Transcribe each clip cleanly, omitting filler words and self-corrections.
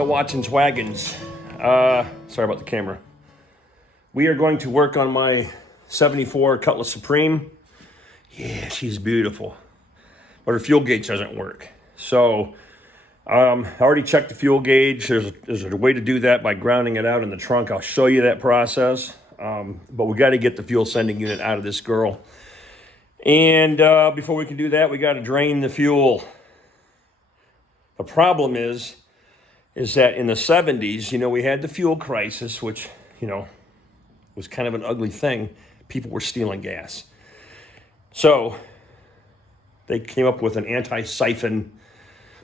to Watson's Wagons. Sorry about the camera. We are going to work on my 74 Cutlass Supreme. Yeah, she's beautiful. But her fuel gauge doesn't work. So, I already checked the fuel gauge. There's a way to do that by grounding it out in the trunk. I'll show you that process. But we got to get the fuel sending unit out of this girl. And before we can do that, we got to drain the fuel. The problem is that in the 70s, we had the fuel crisis, which, was kind of an ugly thing. People were stealing gas. So they came up with an anti-siphon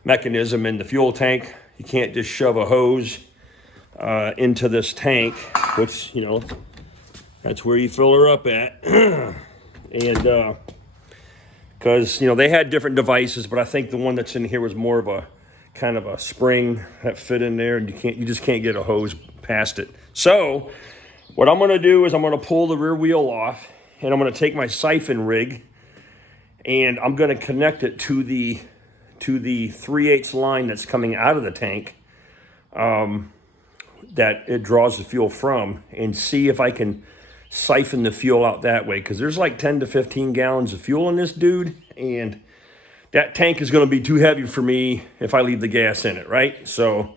mechanism in the fuel tank. You can't just shove a hose into this tank, which, that's where you fill her up at. And because, they had different devices, but I think the one that's in here was more of a kind of a spring that fit in there, and you just can't get a hose past it. So what I'm going to do is I'm going to pull the rear wheel off, and I'm going to take my siphon rig, and I'm going to connect it to the 3/8 line that's coming out of the tank that it draws the fuel from, and see if I can siphon the fuel out that way, because there's like 10 to 15 gallons of fuel in this dude, and that tank is going to be too heavy for me if I leave the gas in it, right? So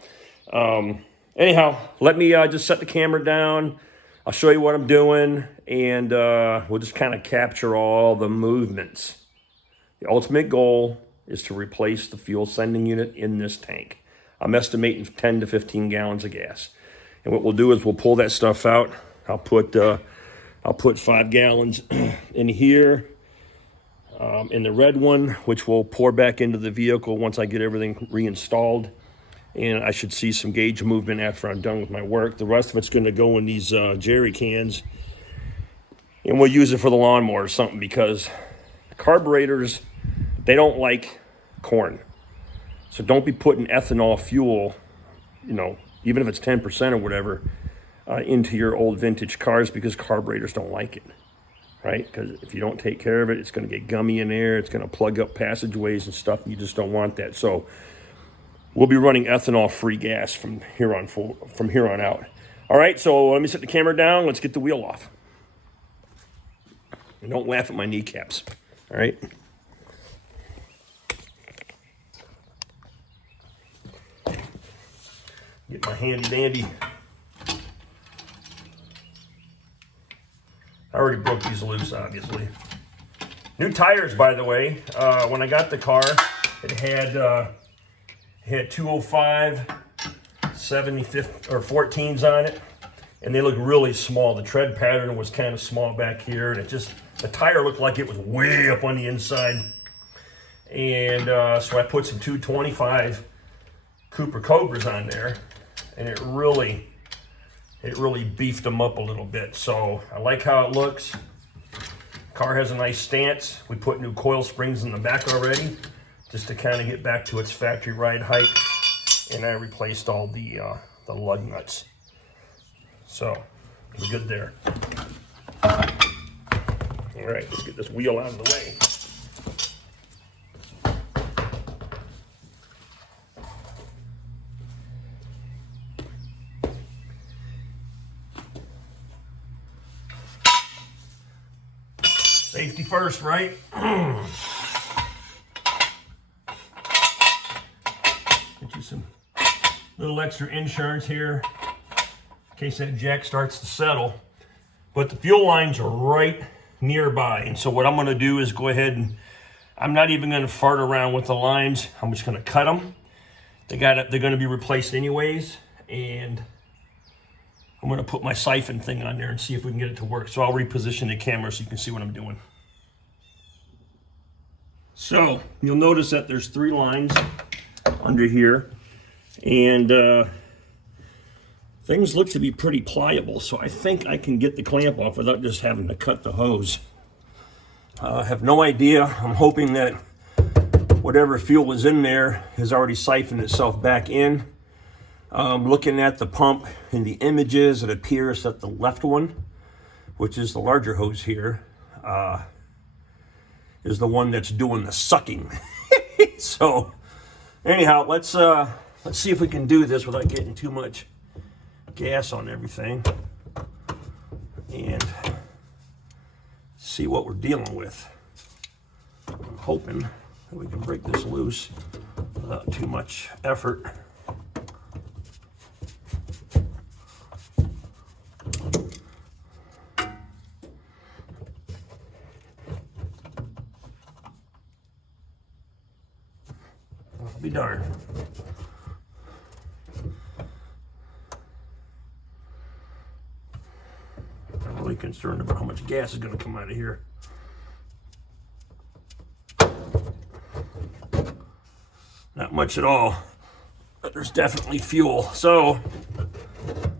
anyhow, let me just set the camera down. I'll show you what I'm doing, and we'll just kind of capture all the movements. The ultimate goal is to replace the fuel sending unit in this tank. I'm estimating 10 to 15 gallons of gas. And what we'll do is we'll pull that stuff out. I'll put 5 gallons in here, in the red one, which will pour back into the vehicle once I get everything reinstalled. And I should see some gauge movement after I'm done with my work. The rest of it's going to go in these jerry cans. And we'll use it for the lawnmower or something, because carburetors, they don't like corn. So don't be putting ethanol fuel, even if it's 10% or whatever, into your old vintage cars, because carburetors don't like it, right? Because if you don't take care of it, it's going to get gummy in there. It's going to plug up passageways and stuff, and you just don't want that. So we'll be running ethanol-free gas from here on out. All right, so let me set the camera down. Let's get the wheel off. And don't laugh at my kneecaps, all right? Get my handy-dandy. I already broke these loose, obviously. New tires, by the way. When I got the car, it had 205 75 or 14s on it, and they look really small. The tread pattern was kind of small back here, and the tire looked like it was way up on the inside. And so I put some 225 Cooper Cobras on there, and it really beefed them up a little bit. So I like how it looks. Car has a nice stance. We put new coil springs in the back already, just to kind of get back to its factory ride height. And I replaced all the lug nuts. So we're good there. All right, let's get this wheel out of the way. Safety first, right? Get you some little extra insurance here in case that jack starts to settle. But the fuel lines are right nearby. And so what I'm going to do is go ahead and I'm not even going to fart around with the lines. I'm just going to cut them. They're going to be replaced anyways. And I'm going to put my siphon thing on there and see if we can get it to work. So I'll reposition the camera so you can see what I'm doing. So you'll notice that there's 3 lines under here, and things look to be pretty pliable. So I think I can get the clamp off without just having to cut the hose. I have no idea. I'm hoping that whatever fuel was in there has already siphoned itself back in. Looking at the pump in the images, it appears that the left one, which is the larger hose here, is the one that's doing the sucking. So anyhow, let's Let's see if we can do this without getting too much gas on everything, and see what we're dealing with. I'm hoping that we can break this loose without too much effort. I'll be darned. I'm really concerned about how much gas is going to come out of here. Not much at all, but there's definitely fuel. So I'm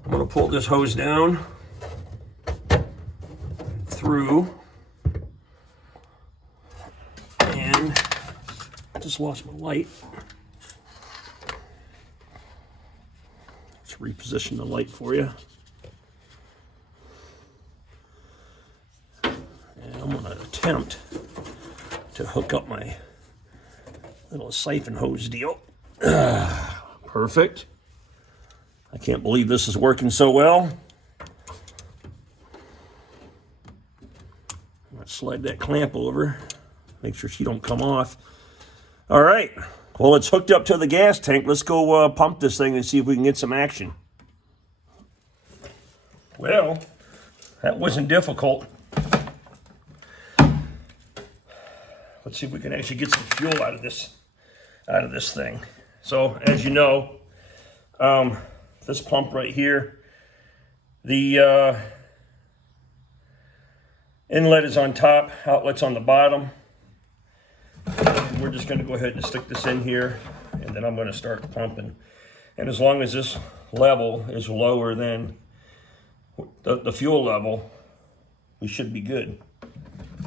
going to pull this hose down through, and I just lost my light. Let's reposition the light for you. And I'm going to attempt to hook up my little siphon hose deal. Perfect. I can't believe this is working so well. I'm going to slide that clamp over, make sure she don't come off. All right, well, it's hooked up to the gas tank. Let's go pump this thing and see if we can get some action. Well, that wasn't difficult. Let's see if we can actually get some fuel out of this thing. So, as you know, this pump right here, the inlet is on top, outlet's on the bottom. And we're just going to go ahead and stick this in here, and then I'm going to start pumping. And as long as this level is lower than the fuel level, we should be good,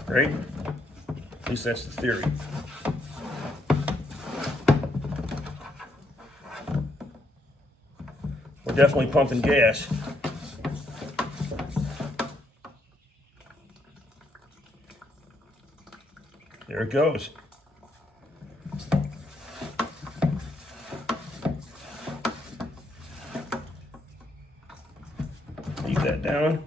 right? At least that's the theory. We're definitely pumping gas. There it goes. Leave that down.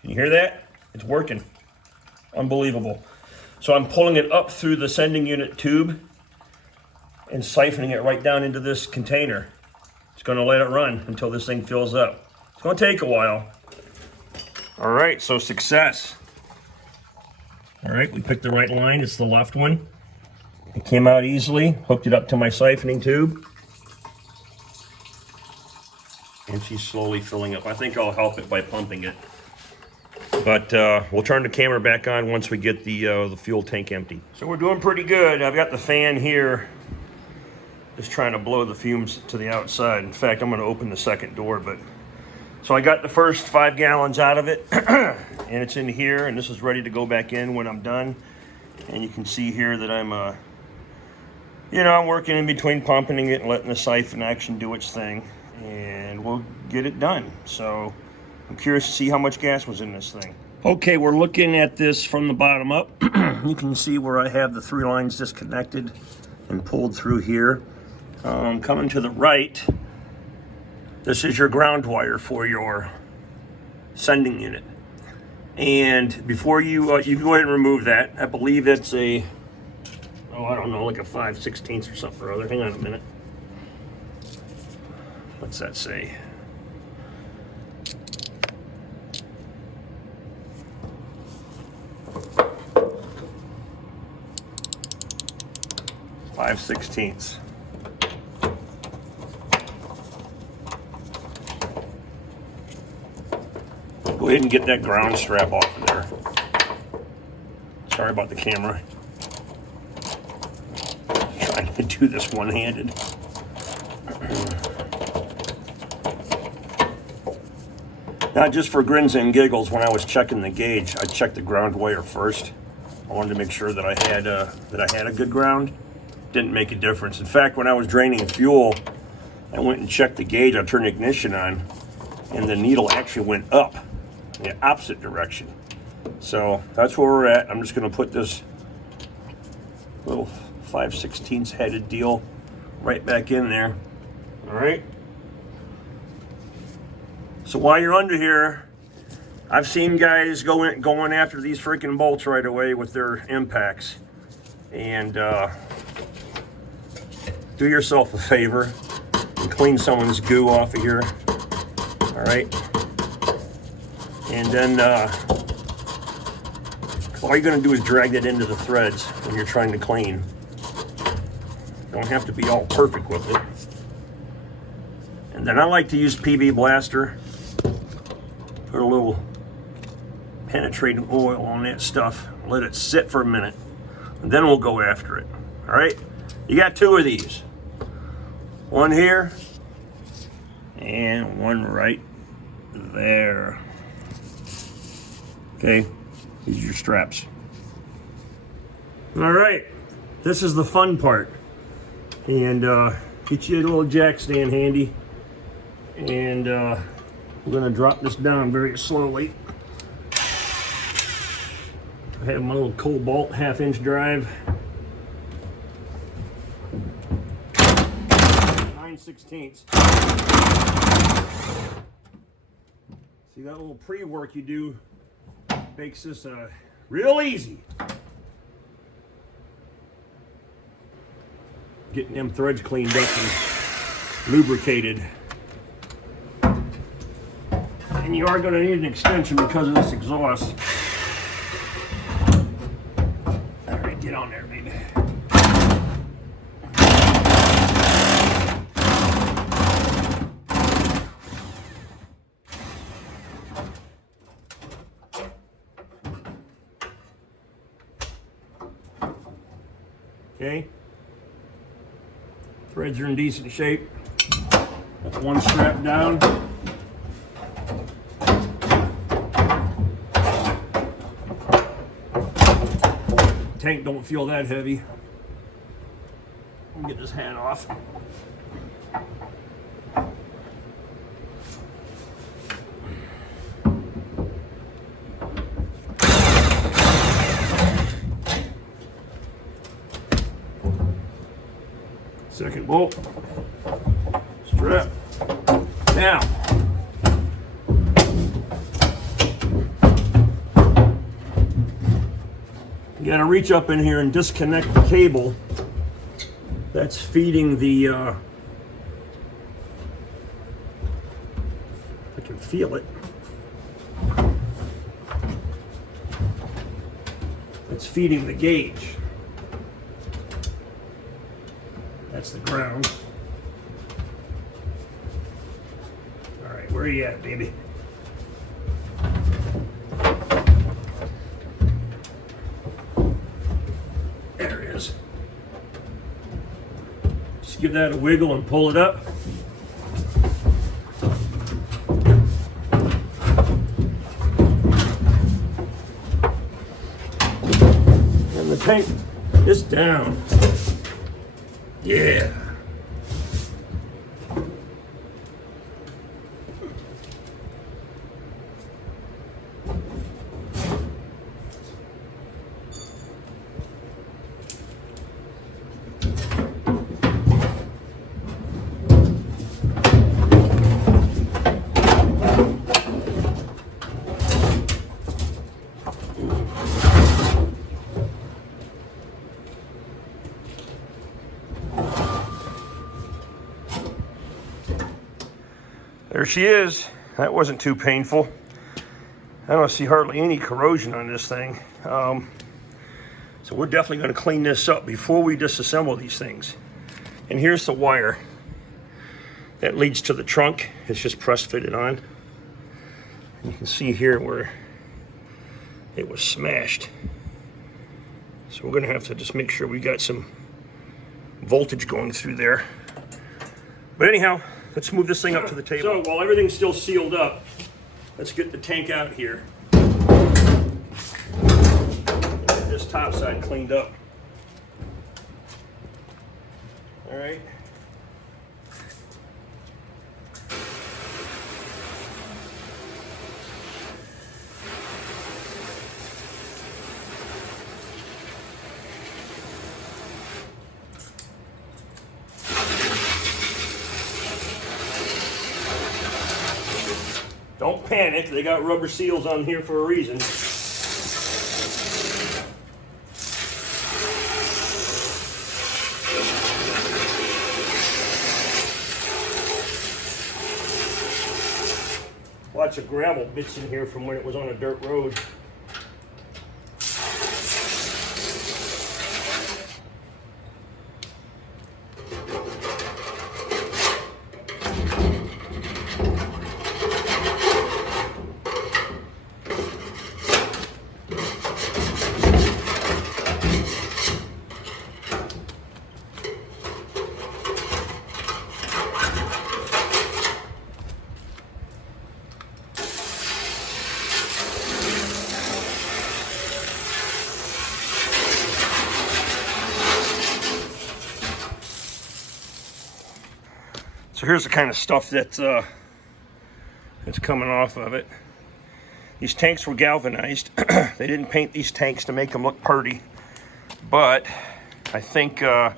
Can you hear that? It's working. Unbelievable. So I'm pulling it up through the sending unit tube and siphoning it right down into this container. It's going to let it run until this thing fills up. It's going to take a while. All right, so success. All right, we picked the right line. It's the left one. It came out easily. Hooked it up to my siphoning tube. And she's slowly filling up. I think I'll help it by pumping it. But we'll turn the camera back on once we get the fuel tank empty. So we're doing pretty good. I've got the fan here just trying to blow the fumes to the outside. In fact, I'm going to open the second door. So I got the first 5 gallons out of it, and it's in here, and this is ready to go back in when I'm done. And you can see here that I'm, I'm working in between pumping it and letting the siphon action do its thing, and we'll get it done. So I'm curious to see how much gas was in this thing. Okay, we're looking at this from the bottom up. You can see where I have the 3 lines disconnected and pulled through here. Coming to the right, this is your ground wire for your sending unit. And before you can go ahead and remove that. I believe that's a, I don't know, like a 5/16 or something or other. Hang on a minute. What's that say? .5/16. Go ahead and get that ground strap off of there. Sorry about the camera. Trying to do this one-handed. Now, just for grins and giggles, when I was checking the gauge, I checked the ground wire first. I wanted to make sure that I had a good ground. Didn't make a difference. In fact, when I was draining fuel, I went and checked the gauge. I turned the ignition on, and the needle actually went up in the opposite direction. So that's where we're at. I'm just going to put this little 5/16 headed deal right back in there. All right. So while you're under here, I've seen guys going after these freaking bolts right away with their impacts. And do yourself a favor and clean someone's goo off of here. All right. And then all you're going to do is drag that into the threads when you're trying to clean. You don't have to be all perfect with it. And then I like to use PB Blaster. Put a little penetrating oil on that stuff. Let it sit for a minute. And then we'll go after it. All right? You got 2 of these. One here. And one right there. Okay? These are your straps. All right. This is the fun part. And get you a little jack stand handy. And we're going to drop this down very slowly. I have my little Cobalt 1/2-inch drive. 9/16. See that little pre-work you do makes this real easy. Getting them threads cleaned up and lubricated. And you are going to need an extension because of this exhaust. All right, get on there, baby. Okay. Threads are in decent shape. Got one strap down. Tank don't feel that heavy. Let me get this hat off. Second bolt. Strap. Now, you gotta reach up in here and disconnect the cable that's feeding the, I can feel it. It's feeding the gauge. That's the ground. All right, where are you at, baby? There it is. Just give that a wiggle and pull it up. And the tank is down. Yeah. There she is. That wasn't too painful. I don't see hardly any corrosion on this thing. So we're definitely going to clean this up before we disassemble these things. And here's the wire that leads to the trunk. It's just press fitted on. You can see here where it was smashed. So we're going to have to just make sure we got some voltage going through there. But anyhow, let's move this thing up to the table. So while everything's still sealed up, let's get the tank out here. Get this top side cleaned up. All right. panic. They got rubber seals on here for a reason. Lots of gravel bits in here from when it was on a dirt road. So here's the kind of stuff that's coming off of it. These tanks were galvanized. They didn't paint these tanks to make them look pretty, but I think, yeah,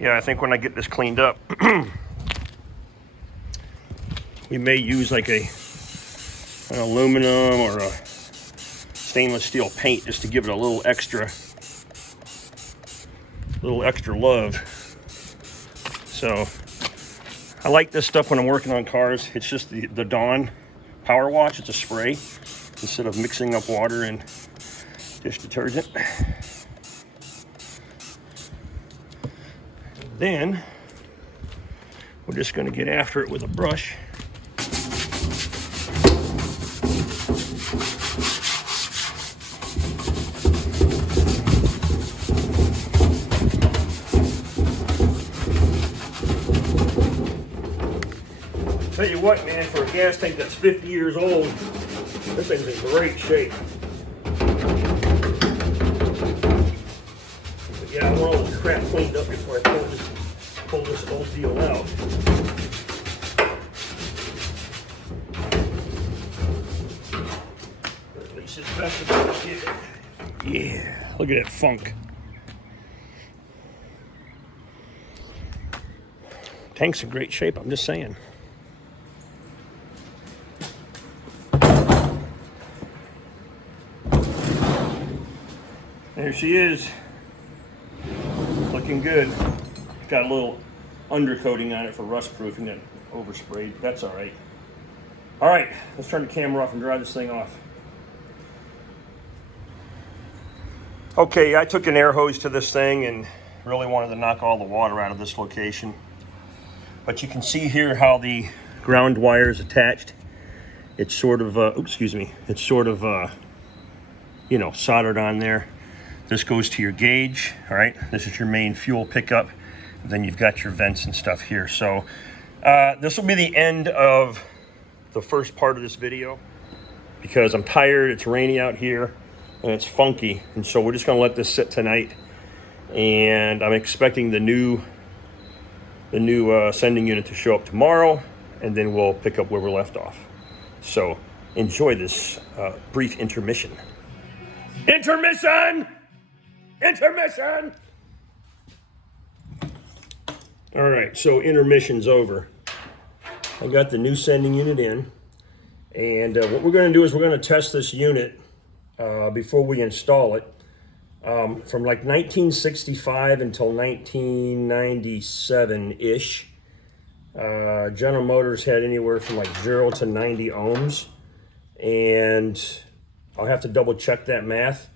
I think when I get this cleaned up, we may use like an aluminum or a stainless steel paint just to give it a little extra love. So I like this stuff when I'm working on cars. It's just the Dawn Power Wash. It's a spray instead of mixing up water and dish detergent. Then we're just going to get after it with a brush. Tell you what, man, for a gas tank that's 50 years old, this thing's in great shape. But yeah, I want all this crap cleaned up before I pull this old deal out. Or at least it's best if I get it. Yeah, look at that funk. Tank's in great shape, I'm just saying. There she is, looking good. Got a little undercoating on it for rust proofing that oversprayed. That's all right. All right, let's turn the camera off and dry this thing off. Okay, I took an air hose to this thing and really wanted to knock all the water out of this location. But you can see here how the ground wire is attached. It's sort of, it's sort of, you know, soldered on there. This goes to your gauge, all right? This is your main fuel pickup. Then you've got your vents and stuff here. So this will be the end of the first part of this video because I'm tired, it's rainy out here, and it's funky. And so we're just gonna let this sit tonight. And I'm expecting the new sending unit to show up tomorrow, and then we'll pick up where we're left off. So enjoy this brief intermission. Intermission! Intermission! All right, so intermission's over. I got the new sending unit in, and what we're going to do is we're going to test this unit before we install it. From like 1965 until 1997-ish, General Motors had anywhere from like 0 to 90 ohms, and I'll have to double check that math.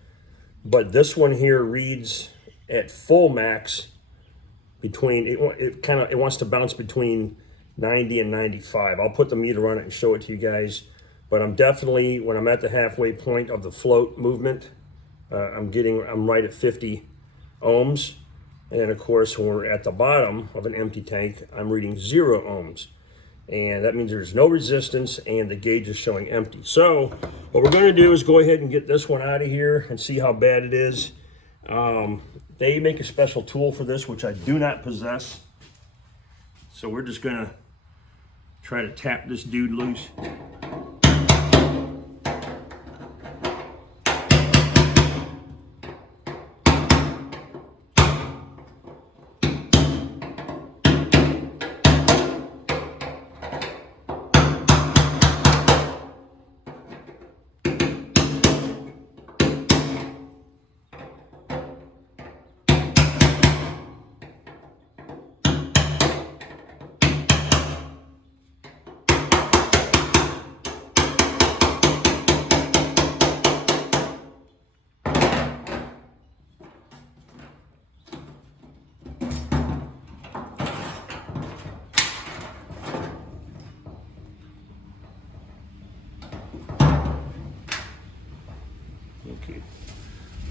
But this one here reads at full max between, it wants to bounce between 90 and 95. I'll put the meter on it and show it to you guys. But I'm definitely, when I'm at the halfway point of the float movement, I'm right at 50 ohms. And of course, when we're at the bottom of an empty tank, I'm reading 0 ohms. And that means there's no resistance and the gauge is showing empty. So what we're going to do is go ahead and get this one out of here and see how bad it is. They make a special tool for this, which I do not possess. So we're just going to try to tap this dude loose.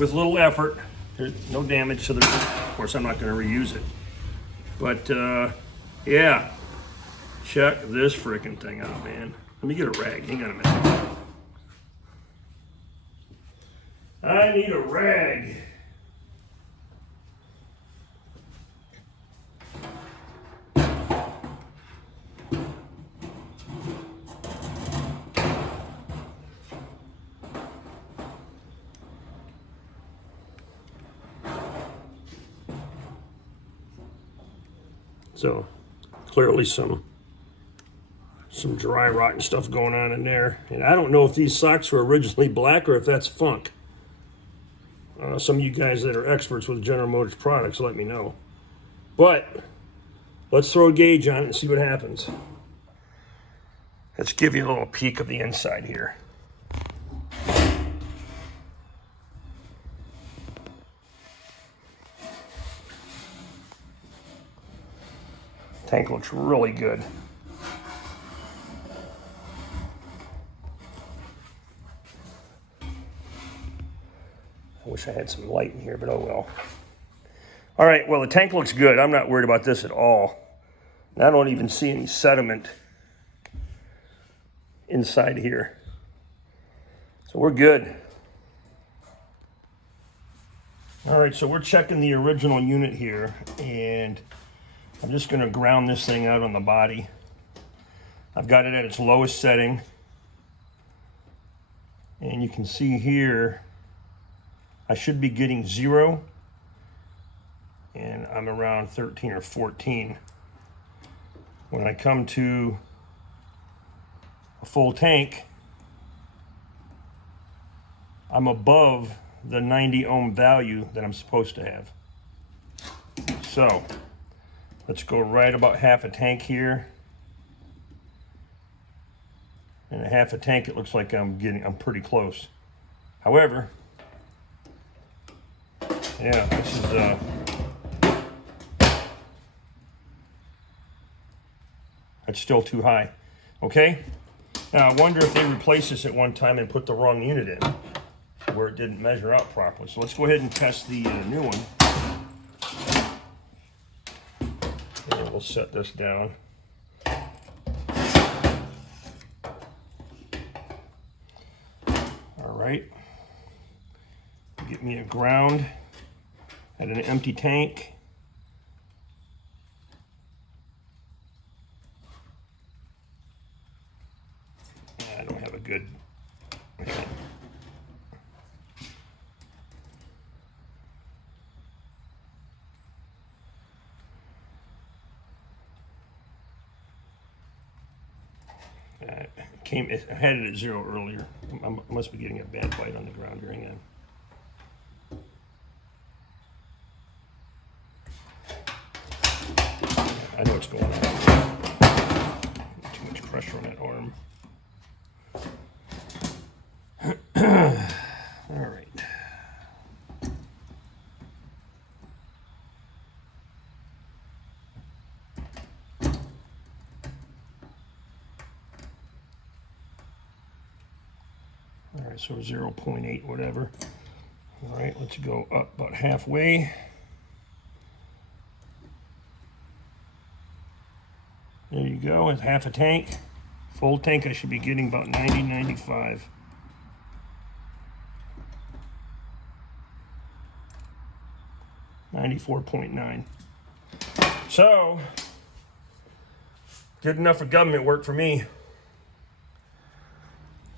with little effort. There's no damage to the, of course I'm not going to reuse it. But yeah, check this freaking thing out, man. Let me get a rag, hang on a minute. I need a rag. So clearly some dry rot and stuff going on in there. And I don't know if these socks were originally black or if that's funk. Some of you guys that are experts with General Motors products, let me know. But let's throw a gauge on it and see what happens. Let's give you a little peek of the inside here. Tank looks really good. I wish I had some light in here, but oh well. All right, well, the tank looks good. I'm not worried about this at all. And I don't even see any sediment inside here. So we're good. All right, so we're checking the original unit here, and I'm just going to ground this thing out on the body. I've got it at its lowest setting. And you can see here, I should be getting 0. And I'm around 13 or 14. When I come to a full tank, I'm above the 90 ohm value that I'm supposed to have. So let's go right about half a tank here. And a half a tank, it looks like I'm pretty close. However, yeah, this is it's still too high. Okay? Now I wonder if they replaced this at one time and put the wrong unit in, where it didn't measure out properly. So let's go ahead and test the new one. And we'll set this down. All right. Get me a ground at an empty tank. I don't have a good. I had it at 0 earlier. I must be getting a bad bite on the ground here. Hang on. I know what's going on. Too much pressure on that arm. All right. All right, so 0.8, whatever. All right, let's go up about halfway. There you go, it's half a tank. Full tank, I should be getting about 90, 95. $94.9. So, good enough for government work for me.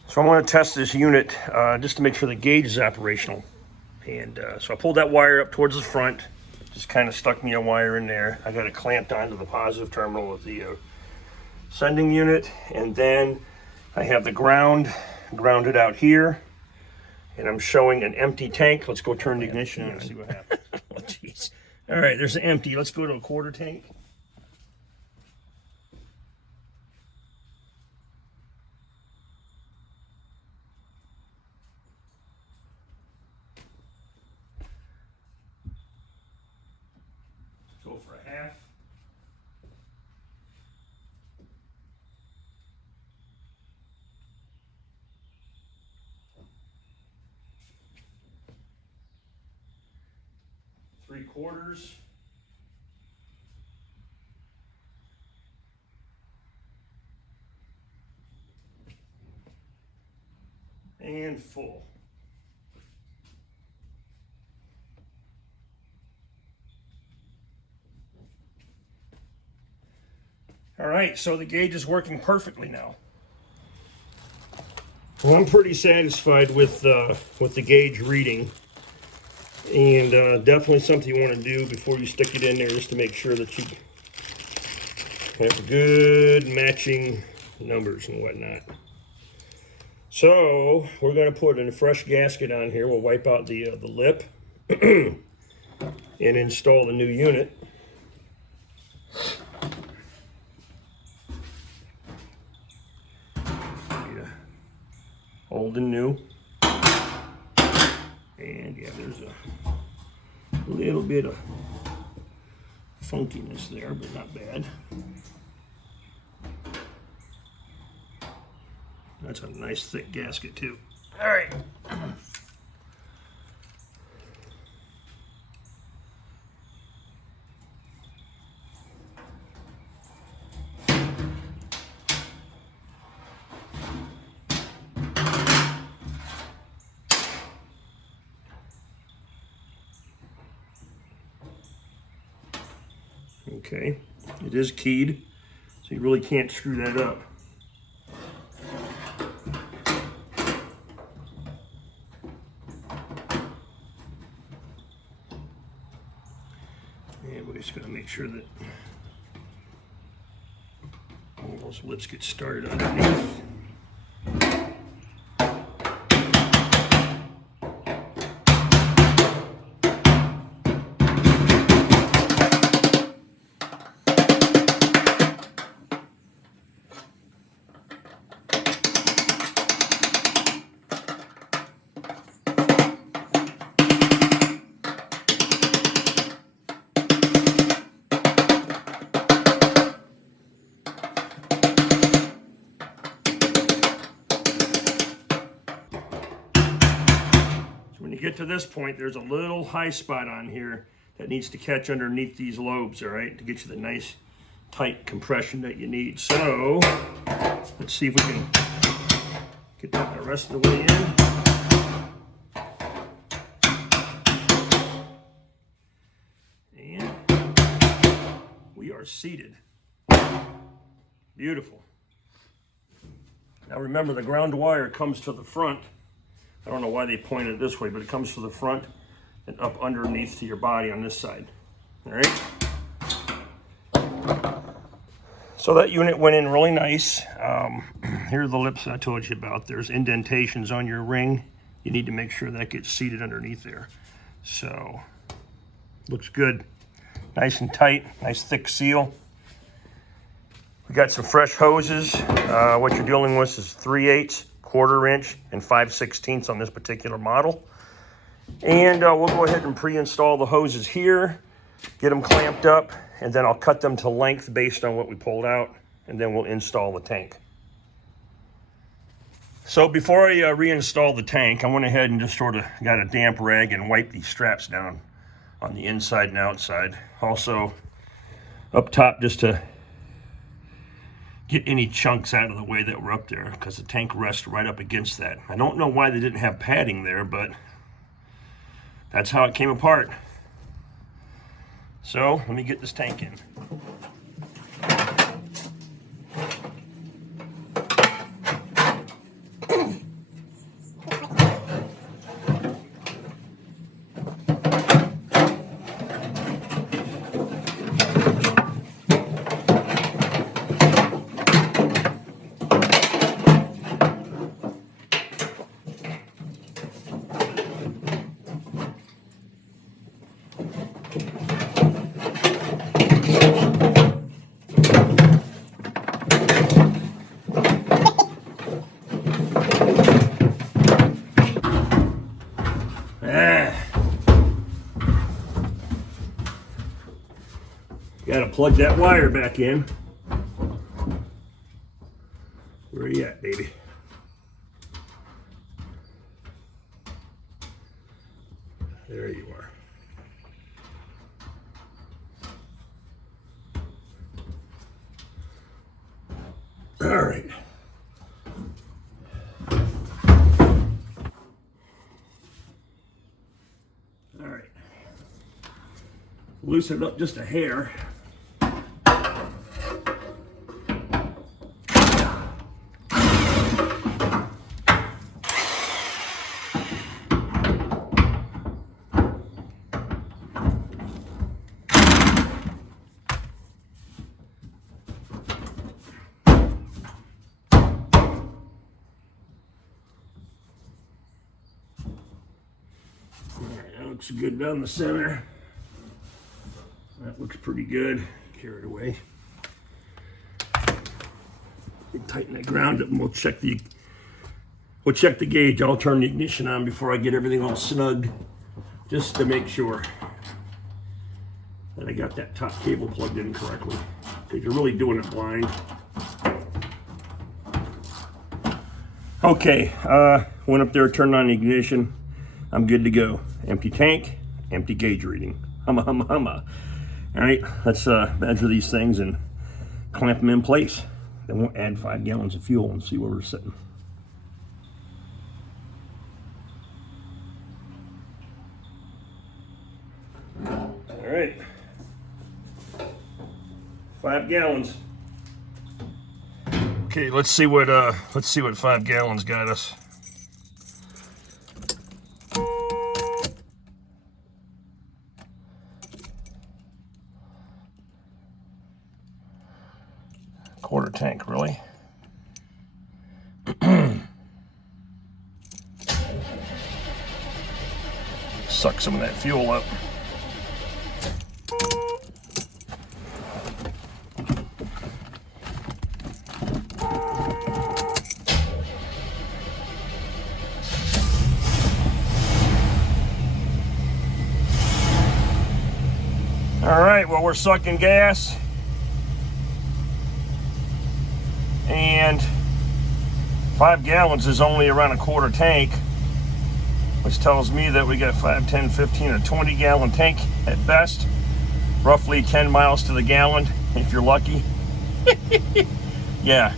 So I'm going to test this unit just to make sure the gauge is operational. And so I pulled that wire up towards the front, just kind of stuck me a wire in there. I got it clamped onto the positive terminal of the sending unit, and then I have the grounded out here, and I'm showing an empty tank. Let's go turn the ignition on and see what happens. Oh, jeez. All right, there's an empty. Let's go to a quarter tank. Go for a half. 3/4. And full. All right, so the gauge is working perfectly now. Well, I'm pretty satisfied with the gauge reading, and definitely something you want to do before you stick it in there, just to make sure that you have good matching numbers and whatnot. So we're going to put in a fresh gasket on here. We'll wipe out the lip and install the new unit. Old and new. And yeah, there's a little bit of funkiness there, but not bad. That's a nice thick gasket too. All right. Okay, it is keyed, so you really can't screw that up. And we're just going to make sure that all those lips get started underneath. When you get to this point, there's a little high spot on here that needs to catch underneath these lobes, all right, to get you the nice tight compression that you need. So let's see if we can get that the rest of the way in. And we are seated. Beautiful. Now remember, the ground wire comes to the front. I don't know why they pointed it this way, but it comes to the front and up underneath to your body on this side. All right. So that unit went in really nice. Here are the lips I told you about. There's indentations on your ring. You need to make sure that gets seated underneath there. So, looks good. Nice and tight, nice thick seal. We got some fresh hoses. What you're dealing with is 3/8, 1/4 inch, and 5/16 on this particular model. And we'll go ahead and pre-install the hoses here, get them clamped up, and then I'll cut them to length based on what we pulled out, and then we'll install the tank. So before I reinstall the tank, I went ahead and just sort of got a damp rag and wiped these straps down on the inside and outside. Also up top, just to get any chunks out of the way that were up there, because the tank rests right up against that. I don't know why they didn't have padding there, but that's how it came apart. So let me get this tank in. Gotta plug that wire back in. Where are you at, baby? There you are. All right. All right. Loosen it up just a hair. That looks good down the center. That looks pretty good. Carried away. Tighten that ground up and we'll check the gauge. I'll turn the ignition on before I get everything all snug, just to make sure that I got that top cable plugged in correctly, because you're really doing it blind. Okay, went up there, turned on the ignition. I'm good to go. Empty tank, empty gauge reading. Humma, humma, humma. All right, let's measure these things and clamp them in place. Then we'll add 5 gallons of fuel and see where we're sitting. All right, 5 gallons. Okay, let's see what 5 gallons got us. Quarter tank, really? Suck some of that fuel up. All right, well, we're sucking gas. And 5 gallons is only around a quarter tank, which tells me that we got 5, 10, 15, or 20 gallon tank at best. Roughly 10 miles to the gallon, if you're lucky. Yeah,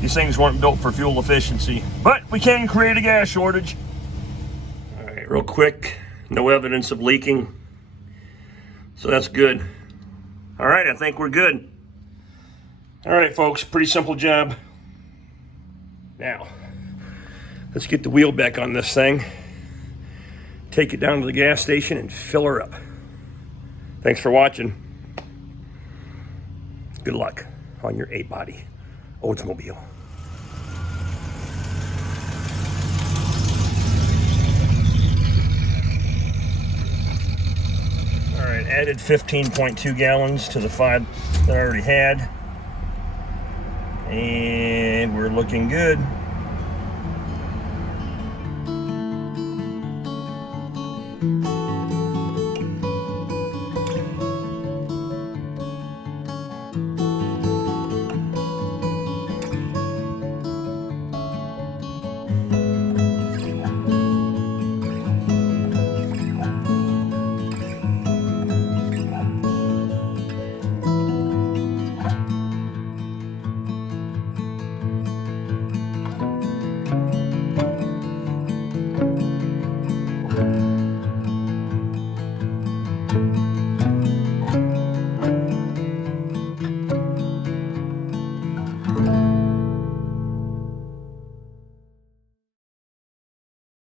these things weren't built for fuel efficiency, but we can create a gas shortage. All right, real quick, no evidence of leaking, so that's good. All right, I think we're good. All right, folks, pretty simple job. Now, let's get the wheel back on this thing, take it down to the gas station and fill her up. Thanks for watching. Good luck on your 8-body Oldsmobile. All right, added 15.2 gallons to the 5 that I already had. And we're looking good.